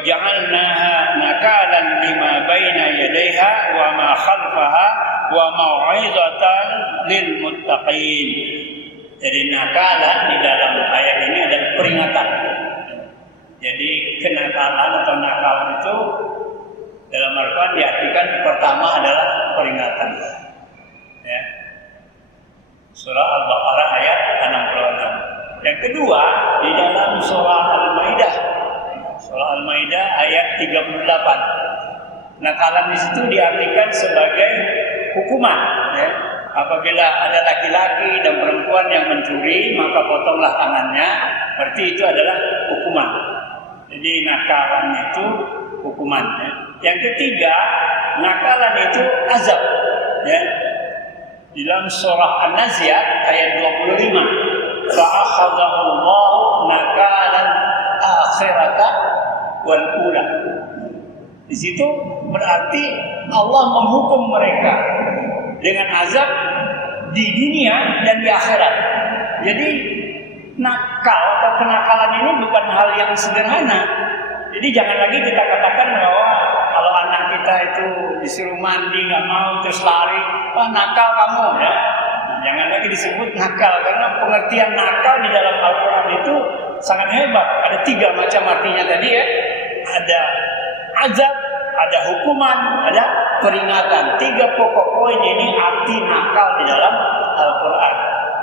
ja'alnaha nakalan lima baina yadayha wa ma khalfaha wa mau'izatan lil muttaqin. Jadi nakalan di dalam ayat ini adalah peringatan. Jadi kenakalan atau nakal itu dalam Al-Quran diartikan pertama adalah peringatan. Ya. Surah Al-Baqarah ayat 66. Yang kedua di dalam surah Al-Maidah. Surah Al-Maidah ayat 38. Nakalan di situ diartikan sebagai hukuman. Ya. Apabila ada laki-laki dan perempuan yang mencuri, maka potonglah tangannya. Berarti itu adalah hukuman. Jadi nakalan itu hukuman. Ya. Yang ketiga, nakalan itu azab. Ya. Di dalam surah An-Nazi'at ayat 25, fa'akhadhahu Allahu nakalan akhirata wal ula. Di situ berarti Allah menghukum mereka dengan azab di dunia dan di akhirat. Jadi nakal atau kenakalan ini bukan hal yang sederhana. Jadi jangan lagi kita katakan bahwa kalau anak kita itu disuruh mandi nggak mau terus lari, wah nakal kamu ya. Nah, jangan lagi disebut nakal karena pengertian nakal di dalam Al-Quran itu sangat hebat. Ada 3 macam artinya tadi ya. Ada azab, ada hukuman, ada peringatan. 3 pokok poin ini arti nakal di dalam Al-Quran.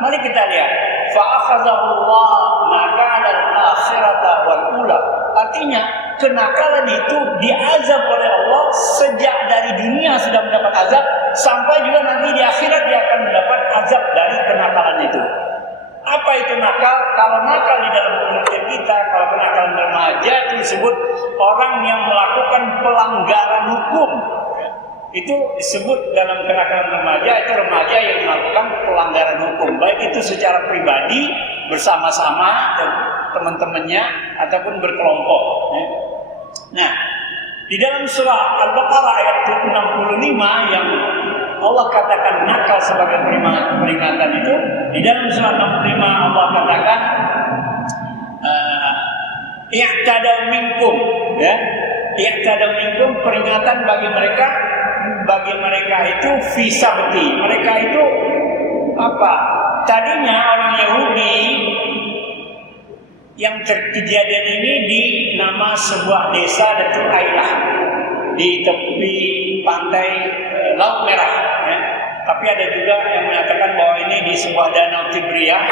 Mari kita lihat. Fa'akhadhahullah nakalal akhirata wal ula. Artinya kenakalan itu diazab oleh Allah sejak dari dunia sudah mendapat azab sampai juga nanti di akhirat dia akan mendapat azab dari kenakalan itu. Apa itu nakal? Kalau nakal di dalam pengertian kita, kalau kenakalan remaja itu disebut orang yang melakukan pelanggaran hukum. Itu disebut dalam kenakalan remaja, itu remaja yang melakukan pelanggaran hukum, baik itu secara pribadi bersama-sama teman-temannya ataupun berkelompok. Nah, di dalam surah Al-Baqarah ayat 65 yang Allah katakan nakal sebagai peringatan itu, di dalam surah 65 Allah katakan i'tadaw minkum, ya, i'tadaw minkum, peringatan bagi mereka itu fisabti. Mereka itu apa? Tadinya orang Yahudi yang kejadian ini di nama sebuah desa yaitu Ailah di tepi pantai Laut Merah. Ya. Tapi ada juga yang menyatakan bahwa ini di sebuah danau Tibriyah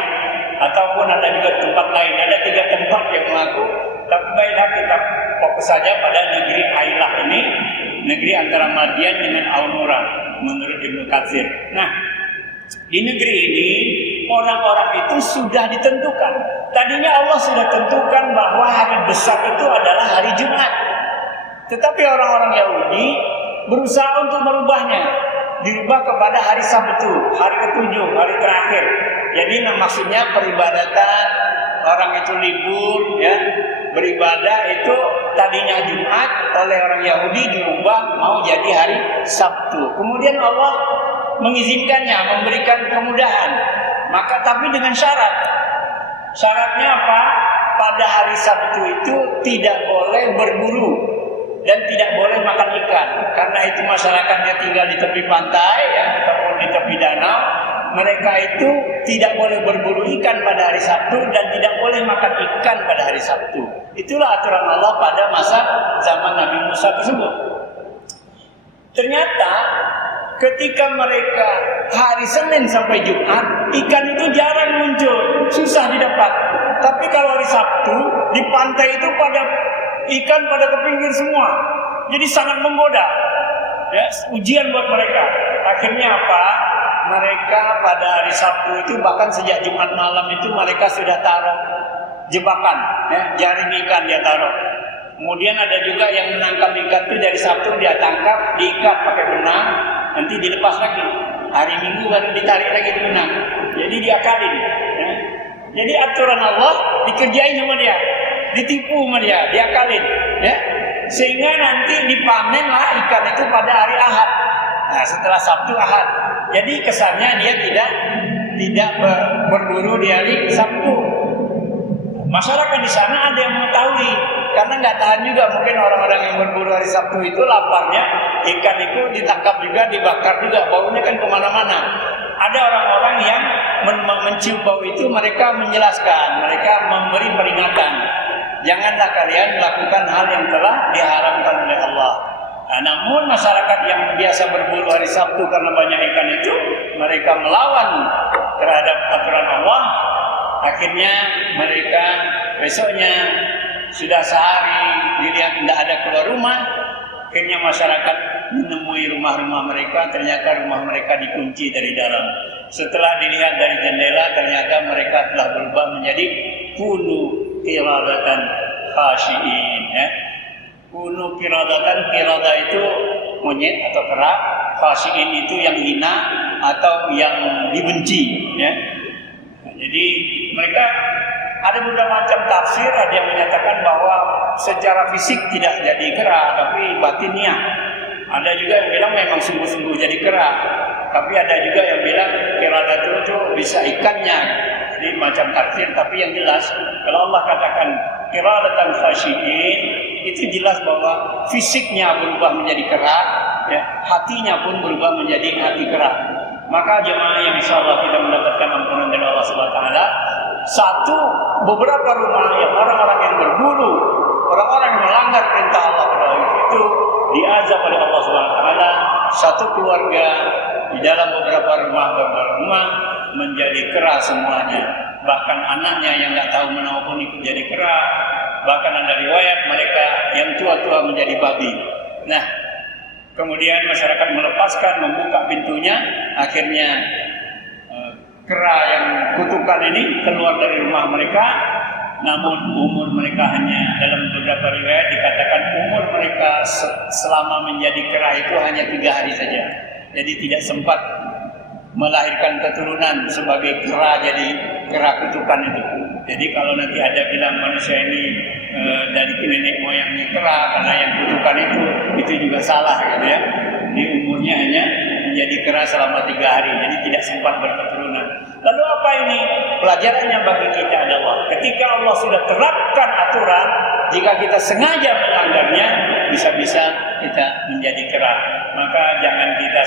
ataupun ada juga tempat lain. Ada 3 tempat yang mengaku. Tapi baiklah kita fokus saja pada negeri Ailah ini, negeri antara Madian dengan Al-Murah menurut Ibnu Katsir. Nah, di negeri ini orang-orang itu sudah ditentukan. Tadinya Allah sudah tentukan bahwa hari besar itu adalah hari Jumat. Tetapi orang-orang Yahudi berusaha untuk merubahnya, dirubah kepada hari Sabtu, hari ke-7, hari terakhir. Jadi maksudnya peribadatan, orang itu libur, ya, beribadah itu tadinya Jumat oleh orang Yahudi dirubah mau jadi hari Sabtu. Kemudian Allah mengizinkannya, memberikan kemudahan. Maka tapi dengan syarat. Syaratnya apa? Pada hari Sabtu itu tidak boleh berburu dan tidak boleh makan ikan. Karena itu masyarakatnya tinggal di tepi pantai, ya, ataupun di tepi danau. Mereka itu tidak boleh berburu ikan pada hari Sabtu dan tidak boleh makan ikan pada hari Sabtu. Itulah aturan Allah pada masa zaman Nabi Musa tersebut. Ternyata ketika mereka hari Senin sampai Jumat, ikan itu jarang muncul, susah didapat. Tapi kalau hari Sabtu di pantai itu ikan pada ke pinggir semua. Jadi sangat menggoda. Ya, ujian buat mereka. Akhirnya apa? Mereka pada hari Sabtu itu bahkan sejak Jumat malam itu mereka sudah taruh jebakan, ya, jaring ikan dia taruh. Kemudian ada juga yang menangkap ikan itu dari Sabtu dia tangkap, diikat pakai benang, nanti dilepas lagi. Hari Minggu baru ditarik lagi di benang. Jadi diakalin. Ya. Jadi aturan Allah dikerjain sama dia, ditipu sama dia, diakalin. Ya. Sehingga nanti dipanenlah ikan itu pada hari Ahad. Nah, setelah Sabtu Ahad. Jadi kesannya dia tidak berburu di hari Sabtu. Masyarakat di sana ada yang mengetahui, karena nggak tahan juga mungkin orang-orang yang berburu hari Sabtu itu laparnya, ikan itu ditangkap juga, dibakar juga, baunya kan kemana-mana. Ada orang-orang yang mencium bau itu, mereka menjelaskan, mereka memberi peringatan. Janganlah kalian melakukan hal yang telah diharamkan oleh Allah. Nah, namun masyarakat yang biasa berburu hari Sabtu karena banyak ikan itu, mereka melawan terhadap aturan Allah. Akhirnya mereka besoknya sudah sehari dilihat tidak ada keluar rumah. Akhirnya masyarakat menemui rumah-rumah mereka, ternyata rumah mereka dikunci dari dalam. Setelah dilihat dari jendela, ternyata mereka telah berubah menjadi kunu qiradatan khashiin. Kunu qiradatan, qirada itu monyet atau kera, khashiin itu yang hina atau yang dibenci. Jadi mereka ada beberapa macam tafsir, ada yang menyatakan bahwa secara fisik tidak jadi kera, tapi batinnya. Ada juga yang bilang memang sungguh-sungguh jadi kera, tapi ada juga yang bilang qiradatul itu bisa ikannya. Jadi macam tafsir, tapi yang jelas kalau Allah katakan qiradatan khashiin, itu jelas bahwa fisiknya berubah menjadi kera, hatinya pun berubah menjadi hati kera. Maka jemaah yang insyaallah kita mendapatkan ampunan dari Allah Subhanahu wa taala, beberapa rumah yang orang-orang yang berburu, orang-orang yang melanggar perintah Allah itu diazab oleh Allah Subhanahu wa taala. Satu keluarga di dalam beberapa rumah menjadi kera semuanya. Bahkan anaknya yang nggak tahu menahu pun ikut jadi kera. Bahkan ada riwayat mereka yang tua-tua menjadi babi. Nah, kemudian masyarakat melepaskan, membuka pintunya, akhirnya kera yang kutukan ini keluar dari rumah mereka. Namun umur mereka hanya, dalam beberapa riwayat dikatakan umur mereka selama menjadi kera itu hanya 3 hari saja. Jadi tidak sempat melahirkan keturunan sebagai kera, jadi kera kutukan itu. Jadi kalau nanti ada bilang manusia ini dari nenek moyangnya kera karena yang kutukan itu juga salah gitu ya. Di umurnya hanya menjadi kera selama 3 hari, jadi tidak sempat berketurunan. Lalu apa ini? Pelajarannya bagi kita adalah ketika Allah sudah terapkan aturan, jika kita sengaja melanggarnya, bisa-bisa kita menjadi kera. Maka jangan kita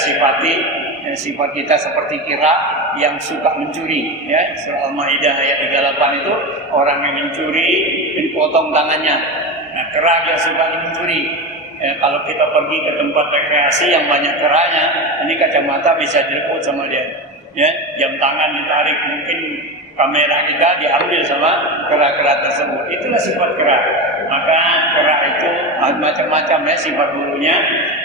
sifat kita seperti kera yang suka mencuri. Ya, surah Al-Maidah ayat 38 itu orang yang mencuri dipotong tangannya. Nah, kera yang suka mencuri. Kalau kita pergi ke tempat rekreasi yang banyak keranya, ini kacamata bisa direbut sama dia. Ya, jam tangan ditarik, mungkin kamera kita diambil sama kera-kera tersebut. Itulah sifat kera. Maka kera itu macam-macam ya sifat buruknya.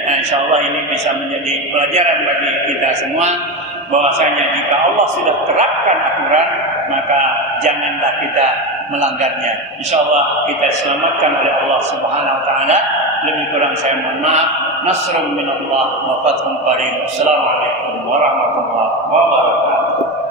Nah, insya Allah ini bisa menjadi pelajaran bagi kita semua, bahwasanya jika Allah sudah terapkan aturan, maka janganlah kita melanggarnya. Insya Allah kita selamatkan oleh Allah Subhanahu wa taala. Lebih kurang saya mohon maaf. Nasrun minallah wa fathun qarib. Assalamualaikum warahmatullahi wabarakatuh.